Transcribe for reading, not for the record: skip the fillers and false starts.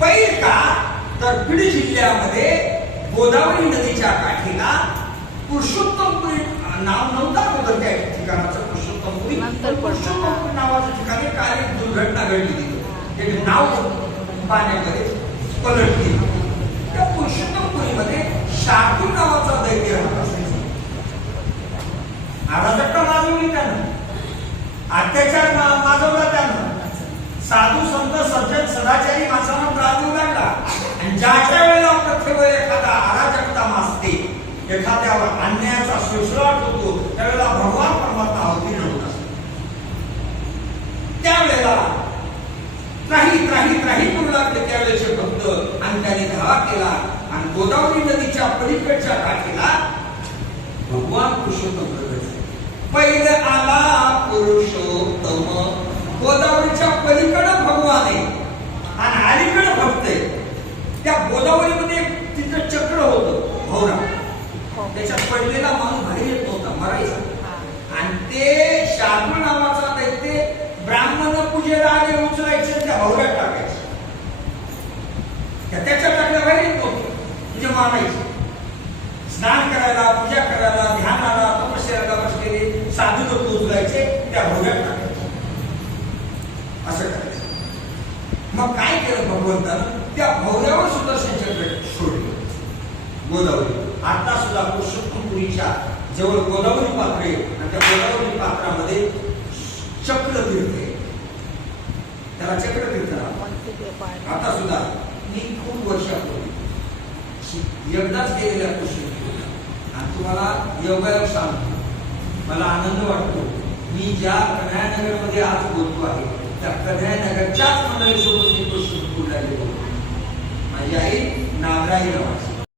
पैल का तर बीड जिल्ह्यामध्ये गोदावरी नदीच्या काठीला पुरुषोत्तमपुरी नाव नव्हता अगोदर त्या ठिकाणाचं. पुरुषोत्तमपुरी नावाच्या ठिकाणी काल एक दुर्घटना घडली. ते नाव पाण्यामध्ये पलटली. त्या पुरुषोत्तमपुरीमध्ये शार्दूल नावाचा दैत्य राहत असायचा. अराजकता माजवली त्यानं, अत्याचार माजवला त्यानं, साधू संत सज्जन सदाचारी माणसांना त्रास देऊ लागला. आणि ज्या वेळेला प्रत्येक एखादा अराजकता माजते, एखाद्यावर अन्यायाचा सुळसुळाट होतो, त्यावेळेला भगवान परमात्मा अवतीर्ण होत असतो. त्यावेळेला त्राही त्राही त्राही करू लागले त्यावेळेचे भक्त. आणि त्याने धावा केला आणि गोदावरी नदीच्या पलीकडच्या काठीला भगवान पुरुषोत्तम प्रगट झाले. पहिले आला पुरुषोत्तम. गोदावरीच्या पलीकडे भगवान आहे आणि अलीकडे भक्त आहे. त्या गोदावरीमध्ये तिथं चक्र होतं भौरा. त्याच्यात पडलेला माणूस बाहेर येत नव्हता, मरायचा. आणि ते शार्दूल नावाचा दैत्य ब्राह्मण पूजेला आले उचलायचे, त्या भौऱ्यात टाकायचे. त्याच्या टाकल्या बाहेर येत नव्हते, म्हणजे मारायचे. स्नान करायला, पूजा करायला, ध्यानाला, तपस्याला बसलेले साधू लोक उचलायचे, त्या भौऱ्यात टाकायचे. असं करायचं. मग काय केलं भगवंतानं? त्या भौऱ्यावर सुदर्शन चक्र सोडले. गोदावरी आता सुद्धा पुरुषोत्तमपुरीच्या जवळ गोदावरी पात्र आहे आणि त्या गोदावरी पात्रामध्ये चक्र फिरते. त्याला चक्र फिरतात. आता सुद्धा मी खूप वर्षापूर्वी एकदाच गेलेल्या पुरुषोत्तम आणि तुम्हाला योगायोग सांगतो, मला आनंद वाटतो. मी ज्या कन्हैयानगर मध्ये आज बोलतो आहे त्या कन्हैयानगरच्याच मंडळीसोबत मी पुरुषोत्तमपुरीला गेलो. माझी आई नागराई नावाची.